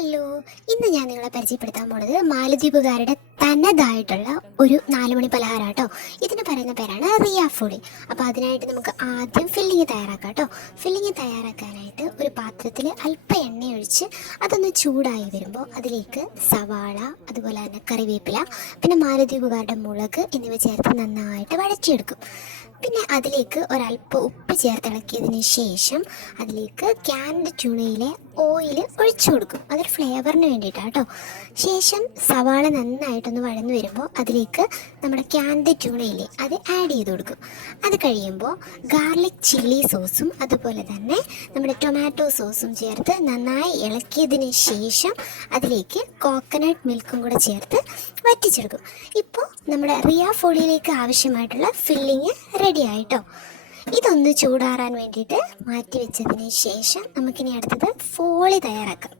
Hello, ഇന്ന് ഞാൻ നിങ്ങളെ പരിചയപ്പെടുത്താൻ പോണത് മാലദ്വീപുകാരുടെ തനതായിട്ടുള്ള ഒരു 4 മണി പലഹാരം കേട്ടോ. ഇതിന് പറയുന്ന പേരാണ് റിയ ഫുഡി. അപ്പോൾ അതിനായിട്ട് നമുക്ക് ആദ്യം ഫില്ലിങ് തയ്യാറാക്കാം കേട്ടോ. ഫില്ലിങ് തയ്യാറാക്കാനായിട്ട് ഒരു പാത്രത്തിൽ അല്പം എണ്ണ ഒഴിച്ച് അതൊന്ന് ചൂടായി വരുമ്പോൾ അതിലേക്ക് സവാള, അതുപോലെ തന്നെ കറിവേപ്പില, പിന്നെ മാലദ്വീപുകാരുടെ മുളക് എന്നിവ ചേർത്ത് നന്നായിട്ട് വഴറ്റിയെടുക്കും. പിന്നെ അതിലേക്ക് ഒരല്പം ഉപ്പ് ചേർത്തിളക്കിയതിന് ശേഷം അതിലേക്ക് ക്യാൻഡ് ട്യൂണയിലെ ഓയിൽ ഒഴിച്ചു കൊടുക്കും. അതൊരു ഫ്ലേവറിന് വേണ്ടിയിട്ടാണ് കേട്ടോ. ശേഷം സവാള നന്നായിട്ടൊന്ന് വഴന്നു വരുമ്പോൾ അതിലേക്ക് നമ്മുടെ ക്യാൻഡ് ട്യൂണയിലെ അത് ആഡ് ചെയ്ത് കൊടുക്കും. അത് കഴിയുമ്പോൾ ഗാർലിക് ചില്ലി സോസും അതുപോലെ തന്നെ നമ്മുടെ ടൊമാറ്റോ സോസും ചേർത്ത് നന്നായി ഇളക്കിയതിന് ശേഷം അതിലേക്ക് കോക്കനട്ട് മിൽക്കും കൂടെ ചേർത്ത് വറ്റിച്ചെടുക്കും. ഇപ്പോൾ നമ്മുടെ റിയ ഫോളിയിലേക്ക് ആവശ്യമായിട്ടുള്ള ഫില്ലിങ് റെഡി ആയിട്ടോ. ഇതൊന്ന് ചൂടാറാൻ വേണ്ടിയിട്ട് മാറ്റി വെച്ചതിന് ശേഷം നമുക്കിനി അടുത്തത് ഫോളി തയ്യാറാക്കാം.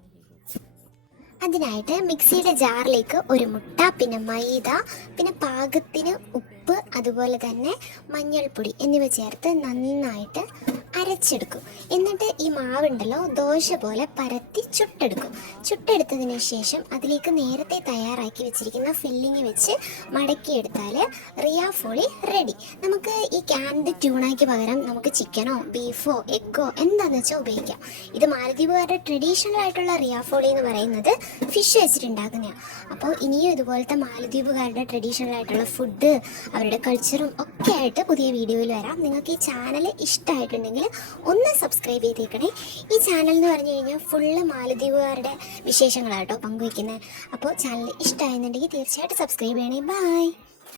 അതിനായിട്ട് മിക്സിയുടെ ജാറിലേക്ക് ഒരു മുട്ട, പിന്നെ മൈദ, പിന്നെ പാകത്തിന് ഉപ്പ്, അതുപോലെ തന്നെ മഞ്ഞൾപ്പൊടി എന്നിവ ചേർത്ത് നന്നായിട്ട് അരച്ചെടുക്കും. എന്നിട്ട് ഈ മാവുണ്ടല്ലോ ദോശ പോലെ പരത്തി ചുട്ടെടുക്കും. ചുട്ടെടുത്തതിന് ശേഷം അതിലേക്ക് നേരത്തെ തയ്യാറാക്കി വെച്ചിരിക്കുന്ന ഫില്ലിങ് വെച്ച് മടക്കിയെടുത്താൽ റിയ ഫോളി റെഡി. നമുക്ക് ഈ ക്യാൻഡ് ട്യൂണയ്ക്ക് പകരം നമുക്ക് ചിക്കനോ ബീഫോ എഗ്ഗോ എന്താണെന്ന് വെച്ചാൽ ഉപയോഗിക്കാം. ഇത് മാലദ്വീപുകാരുടെ ട്രഡീഷണൽ ആയിട്ടുള്ള റിയ ഫോളി എന്ന് പറയുന്നത് ഫിഷ് വെച്ചിട്ടുണ്ടാക്കുന്നതാണ്. അപ്പോൾ ഇനിയും ഇതുപോലത്തെ മാലദ്വീപുകാരുടെ ട്രഡീഷണൽ ആയിട്ടുള്ള ഫുഡ്, അവരുടെ കൾച്ചറും ഒക്കെ ആയിട്ട് പുതിയ വീഡിയോയിൽ വരാം. നിങ്ങൾക്ക് ഈ ചാനൽ ഇഷ്ടമായിട്ടുണ്ടെങ്കിൽ ഒന്ന് സബ്സ്ക്രൈബ് ചെയ്തേക്കണേ. ഈ ചാനൽ എന്ന് പറഞ്ഞു കഴിഞ്ഞാൽ ഫുള്ള് മാലദ്വീപുകാരുടെ വിശേഷങ്ങളാട്ടോ പങ്കുവയ്ക്കുന്നത്. അപ്പോൾ ചാനൽ ഇഷ്ടമായെന്നുണ്ടെങ്കിൽ തീർച്ചയായിട്ടും സബ്സ്ക്രൈബ് ചെയ്യണേ. ബൈ.